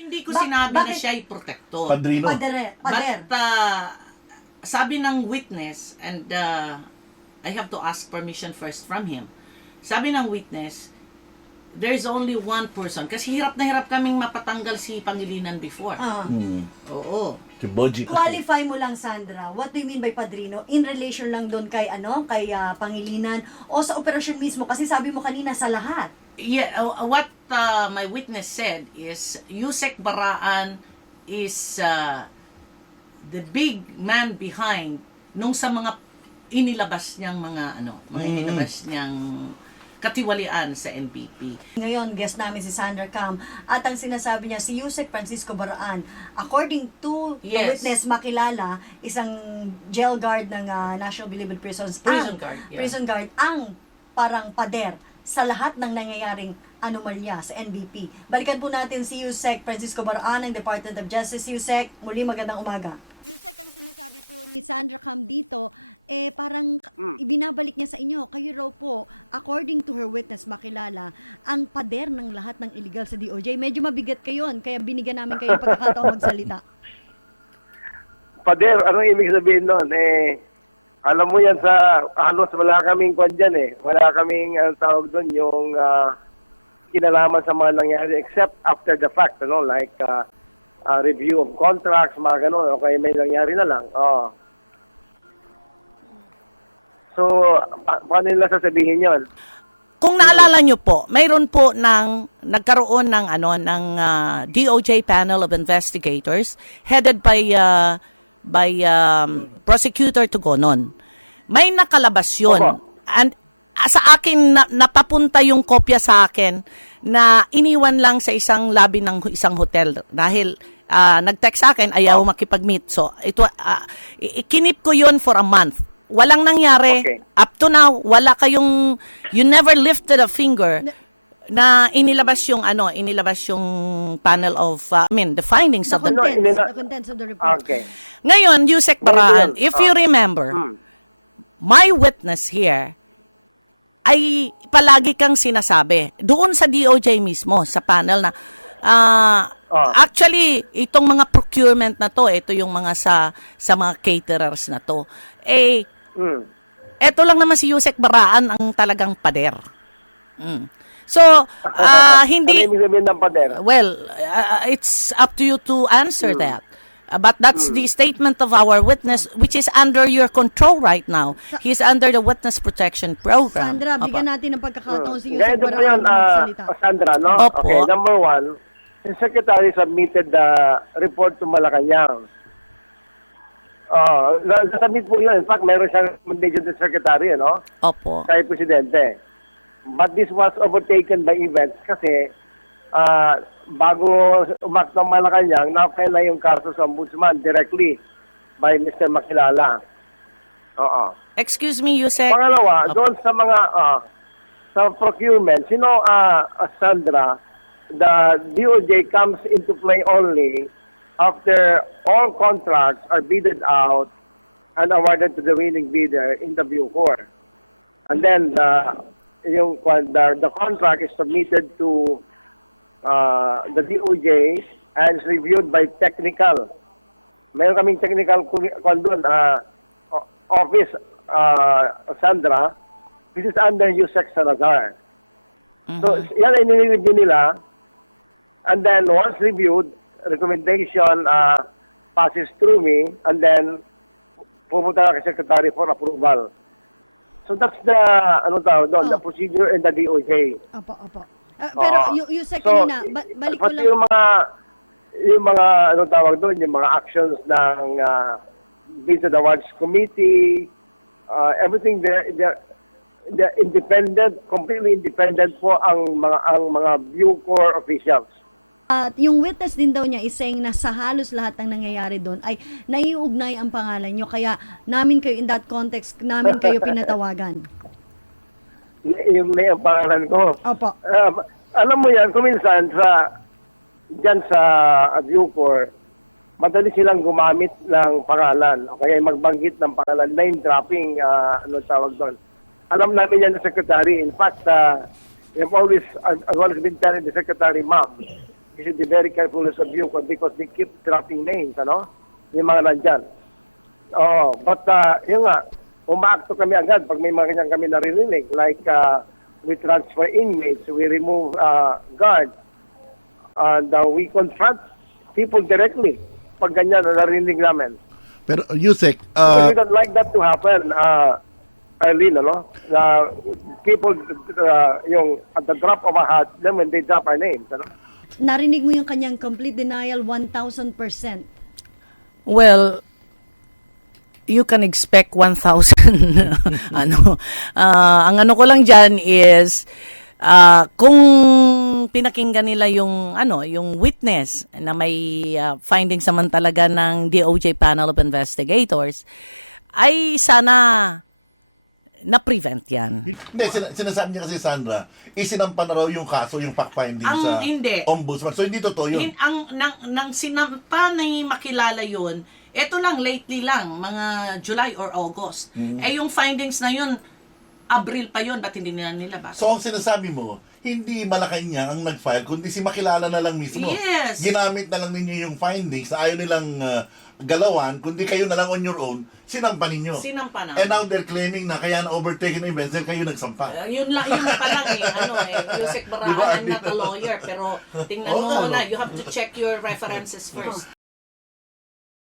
Hindi ko sinabi na siya ay protector. Padrino. Pader. But sabi ng witness, and I have to ask permission first from him. Sabi ng witness, there's only one person. Kasi hirap na hirap kaming mapatanggal si Pangilinan before. Oo. Si Boji kasi. Qualify mo lang, Sandra. What do you mean by padrino? In relation lang doon kay Pangilinan o sa operasyon mismo? Kasi sabi mo kanina sa lahat. Yeah, what my witness said is Yusek Baraan is the big man behind nung sa mga inilabas niyang mga inilabas niyang katiwalian sa NPP. Ngayon, guest namin si Sandra Cam at ang sinasabi niya si Yusek Francisco Baraan, according to the Yes. witness makilala, isang jail guard ng National Bilibid Prisons, prison guard, ang parang pader sa lahat ng nangyayaring anomalya sa NBP. Balikan po natin si Yusek Francisco Baraan ng Department of Justice. Yusek, muli magandang umaga. Yusek, ang sinasabi po ni Sandra Cam dito, parang ibinabalik niya sa inyo, kayo raw po, according to her witness makilala, ang pader ng lahat ng illegal sa DOJ. Medyo mabigat kayo, kaya binigyan namin kayo ng pagkakataon magsalita. Pader, ano ibig sabihin nun? Alam mo yan sa, halos wala kaming kwan dyan Wala kaming, tawag doon, yung kinalaman sa mga nangyari except after the fact, like review of contracts, mga gano'n, okay, may nangyari na lang. So, paano nila sasabihin yon? Kung naalala nyo po, mayroon po nagkaroon ng DOJ panel of investigators headed by Prosecutor Tugonon. May nakalabas yun. And sa akin, napapunta yung kopya sa akin na iniwan lang sa isang lobby ng isang hotel dahil nag-text sa akin, ayaw makipag-meet. So, kinip ko yun for a month. Walang nangyari. Okay. Up to now, you never lifted a finger na inilabas yung panel of the findings of the contents of the report. Okay. Ngayon, Yusek Baraan, if you remember, my witness here ay palagi kang sinasabi doon sa DOJ mismo sa panel na actually itong mga procurement na to, ito yung mga sa mga caterers na to. Eto lang naman si Yusek Baraan ang talagang pader. So, hindi... Ano ibig sabihin ng pader? Well, it's up to you to answer that. But that's the statement of our witness, which is under your control right now. He's under the Witness Protection Program. Sandra, bigyan natin ng pagkakataon si Yusek Ganito po Baraan yun, magsalita. Sandra, no? Opo. Okay, number one, the Secretary submitted the report to Malacanang. Nasubmit po yun. In fact, mayroon siyang recommendation to Secretary, no? Opo. Kay Presidente. But this was overtaken by events kasi bago umak ng Malacanang, na-file na yung kaso sa Ombudsman directly by Mr. Makilala. Excuse me, Yusek. Pangalawa, doon sa mga sa procurement, Sandra, the DOJ comes into play only after all contracts are bidded out and awarded to the winning bidder in the Bucor. And then the contract is submitted to the DOJ and is reviewed by technical. Mayroon kaming technical office, Sandra. This is under Yusek Salazar. So, yan ay nire-review nila. And then, once reviewed, recommendation passes through me, and then pupunta na kay Secretary for approval. So, that's the, the procedure in the DOJ. Opo. Pero Yusek, kanina, balik ko lang. Yung mga yung mga actions ng Bids and Awards Committee, everything they're independent, completely independent po ang mga Bucor officials. At yung witness din daw niya is saying na sa halos lahat ng nangyayari doon ay naiugnay ang pangalan nyo, kaya namin kayo in that context, namin kayo pinatawagan. Yung may ang pangalan ko. Opo. Alam mo yan, kuminsan dyan sa Bucor, madali silang gumamit ng pangalan. O kaya magbanggit ng pangalan, name dropping, tawag doon. Alam namin yan ng Secretary. In fact, I've always been telling the Secretary, ma'am, you should be very careful of you because they keep dropping names, ano? Yung mga nandyan. Oo, but yun nga, umaakto kami agad pag may mga ganyan kami naririnig. Like, we transfer inmates, we remove guards, and we confront people directly pag ganyan na narinig namin. Pero Yusek, Because we don't like that to happen, Arlene, ano? People, yung at the drop of a hat, then when they drop our names, ano? Narinig mo yung kanyang complete denial 1,000%. Well, you can expect 1,000. Ang ano ko lang dyan is, kung pinakinggan nila yung witness na may findings naman talaga ng DOJ Panel of Investigators, ay sana na-prevent yan. hindi, sinasabi niya kasi Sandra, isinampan na raw yung kaso, yung fact-finding Ang sa hindi. ombudsman. So, hindi totoo yun. Nang sinampa na makilala yun, eto lang, lately lang, mga July or August. Eh yung findings na yun, Abril pa yun, ba't hindi nila nilabas? So, ang sinasabi mo, hindi Malacanang ang nag-file, kundi si makilala na lang mismo. Yes. Ginamit na lang ninyo yung findings na ayaw nilang galawan, kundi kayo na lang on your own, sinampa ninyo. Sinampa na. And now they're claiming na kaya na-overtaken ng events dahil kayo nagsampa. Yun pa lang Yusek Baraan, Diba? I'm not a lawyer, pero tingnan mo Oo, muna, ano? you have to check your references first.